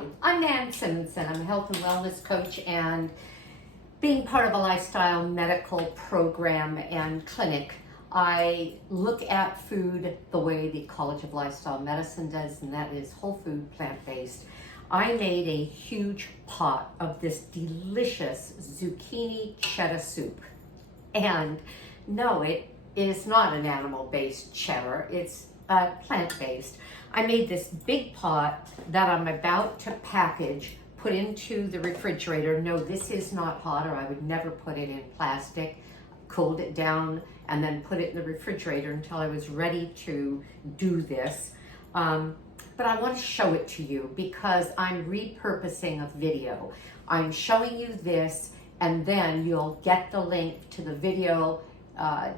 Hi, I'm Nan Simonson. I'm a health and wellness coach, and being part of a lifestyle medical program and clinic, I look at food the way the College of Lifestyle Medicine does, and that is whole food, plant-based. I made a huge pot of this delicious zucchini cheddar soup. And no, it is not an animal-based cheddar, it's plant-based. I made this big pot that I'm about to package, put into the refrigerator. No, this is not hot, or I would never put it in plastic. Cooled it down and then put it in the refrigerator until I was ready to do this. But I want to show it to you because I'm repurposing a video. I'm showing you this, and then you'll get the link to the video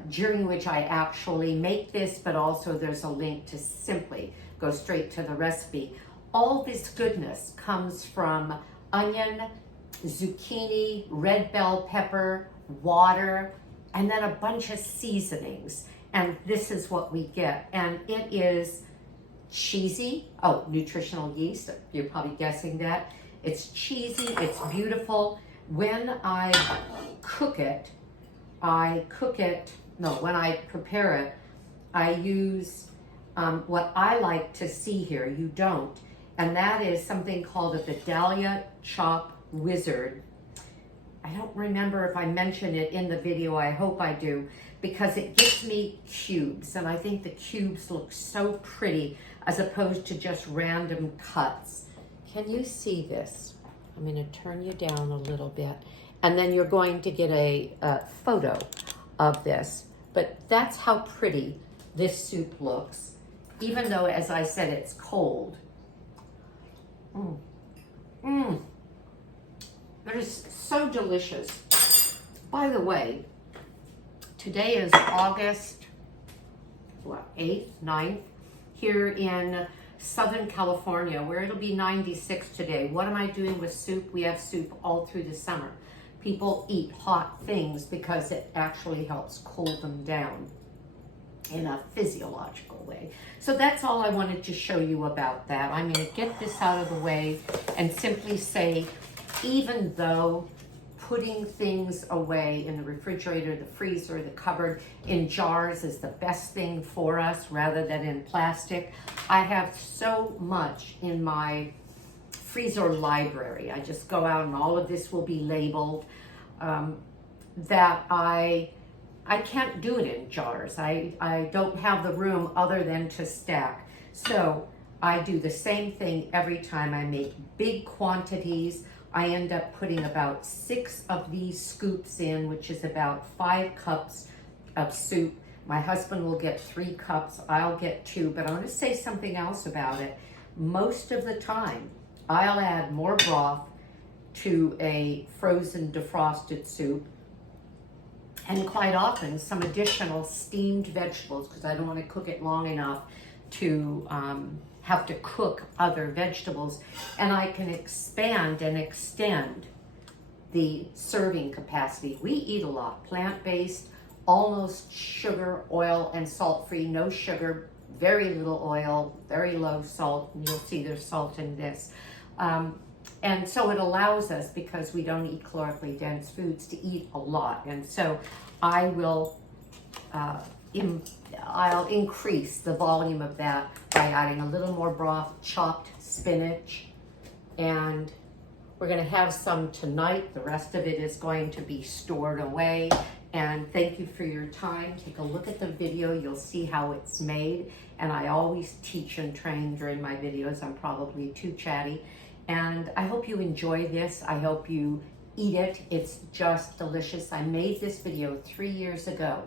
during which I actually make this, but also there's a link to simply go straight to the recipe. All this goodness comes from onion, zucchini, red bell pepper, water, and then a bunch of seasonings. And this is what we get. And it is cheesy. Oh, nutritional yeast. You're probably guessing that. It's cheesy. It's beautiful. When I cook it, when I prepare it, I use what I like to see here. You don't. And that is something called a Vidalia Chop Wizard. I don't remember if I mentioned it in the video. I hope I do, because it gives me cubes, and I think the cubes look so pretty as opposed to just random cuts. Can you see this? I'm going to turn you down a little bit, and then you're going to get a photo of this. But that's how pretty this soup looks, even though, as I said, it's cold. It is so delicious. By the way, today is August, 8th, 9th, here in Southern California, where it'll be 96 today. What am I doing with soup? We have soup all through the summer. People eat hot things because it actually helps cool them down in a physiological way. So that's all I wanted to show you about that. I'm going to get this out of the way and simply say, even though putting things away in the refrigerator, the freezer, the cupboard, in jars is the best thing for us rather than in plastic, I have so much in my freezer library. I just go out and all of this will be labeled, that I can't do it in jars. I don't have the room other than to stack. So I do the same thing every time I make big quantities. I end up putting about 6 of these scoops in, which is about 5 cups of soup. My husband will get 3 cups, I'll get 2, but I want to say something else about it. Most of the time, I'll add more broth to a frozen defrosted soup, and quite often some additional steamed vegetables, because I don't want to cook it long enough to have to cook other vegetables. And I can expand and extend the serving capacity. We eat a lot, plant-based, almost sugar, oil, and salt-free. No sugar, very little oil, very low salt, and you'll see there's salt in this. And so it allows us, because we don't eat calorically dense foods, to eat a lot. And so I will I'll increase the volume of that by adding a little more broth, chopped spinach, and we're going to have some tonight. The rest of it is going to be stored away. And thank you for your time. Take a look at the video. You'll see how it's made. And I always teach and train during my videos. I'm probably too chatty. And I hope you enjoy this. I hope you eat it. It's just delicious. I made this video 3 years ago,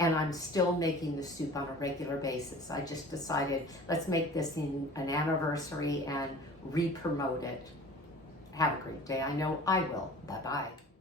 and I'm still making the soup on a regular basis. I just decided, let's make this in an anniversary and re-promote it. Have a great day. I know I will. Bye-bye.